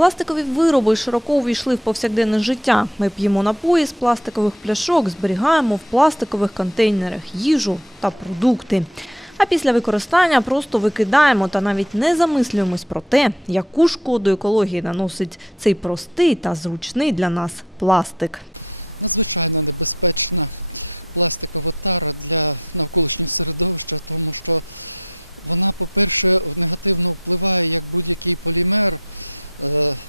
Пластикові вироби широко увійшли в повсякденне життя. Ми п'ємо напої з пластикових пляшок, зберігаємо в пластикових контейнерах їжу та продукти. А після використання просто викидаємо та навіть не замислюємось про те, яку шкоду екології наносить цей простий та зручний для нас пластик. надзвичайно небезпечна пластикова тара для навколишнього середовища, тому що вона, по-перше, негативно впливає як будь-який полімер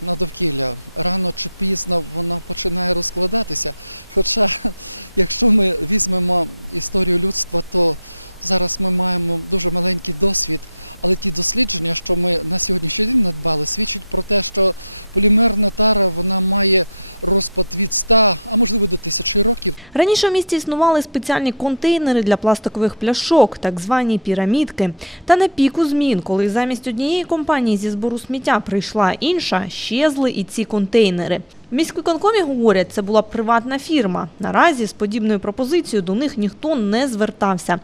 на довкілля. Рано чи пізно вона починає розкладатися. Хоча, якщо ми візьмемо історію людства, то зараз ми маємо дуже маленький досвід, але ті дослідження, що ми на сьогоднішній день надбали, свідчать про те, що полімерна тара вона має розпад від 100, а можливо до тисячі років. Раніше в місті існували спеціальні контейнери для пластикових пляшок, так звані пірамідки. Та на піку змін, коли замість однієї компанії зі збору сміття прийшла інша, щезли і ці контейнери. В міськвиконкомі говорять, це була приватна фірма. Наразі з подібною пропозицією до них ніхто не звертався.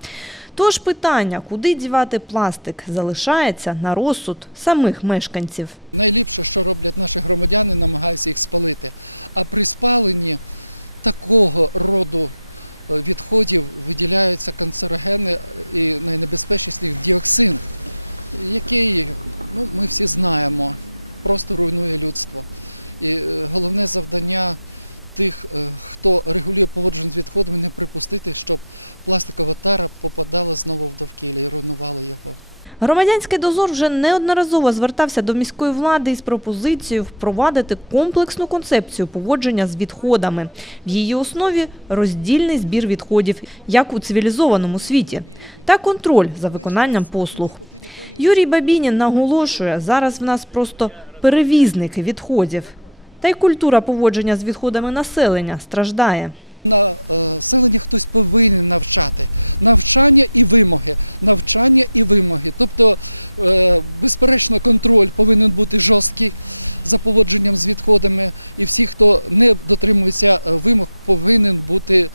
Тож питання, куди дівати пластик, залишається на розсуд самих мешканців. Найліпше, що роблять наші громадяни, намагаються їх спалити. А при спаленні такого роду е, відходів виділяються канцерогени і найнебезпечніший діоксин, який ну, ми всі знаємо, просто руйнує людство. І е, головне завдання тих, е, хто регулює поводження з відходами, не припустити, щоб пластикова тара попадала знову в довкілля і руйнувала його. Громадянський дозор вже неодноразово звертався до міської влади із пропозицією впровадити комплексну концепцію поводження з відходами. В її основі роздільний збір відходів, як у цивілізованому світі, та контроль за виконанням послуг. Юрій Бабінін наголошує, зараз в нас просто перевізники відходів. Та й культура поводження з відходами населення страждає. Е, населення хтось повинен навчати. Навчання і вимоги. Навчання і вимоги. Тобто, е, безперечно, контроль повинен бути жорсткий за поводженням з відходами, і всі, хто не дотримується е, вимог, повинен бути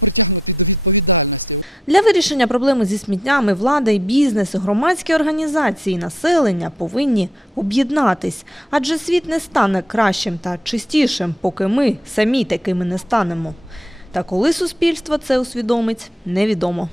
притягнутий до відповідальності. Для вирішення проблеми зі сміттями влада і бізнес, громадські організації, населення повинні об'єднатись, адже світ не стане кращим та чистішим, поки ми самі такими не станемо. Та коли суспільство це усвідомить, невідомо.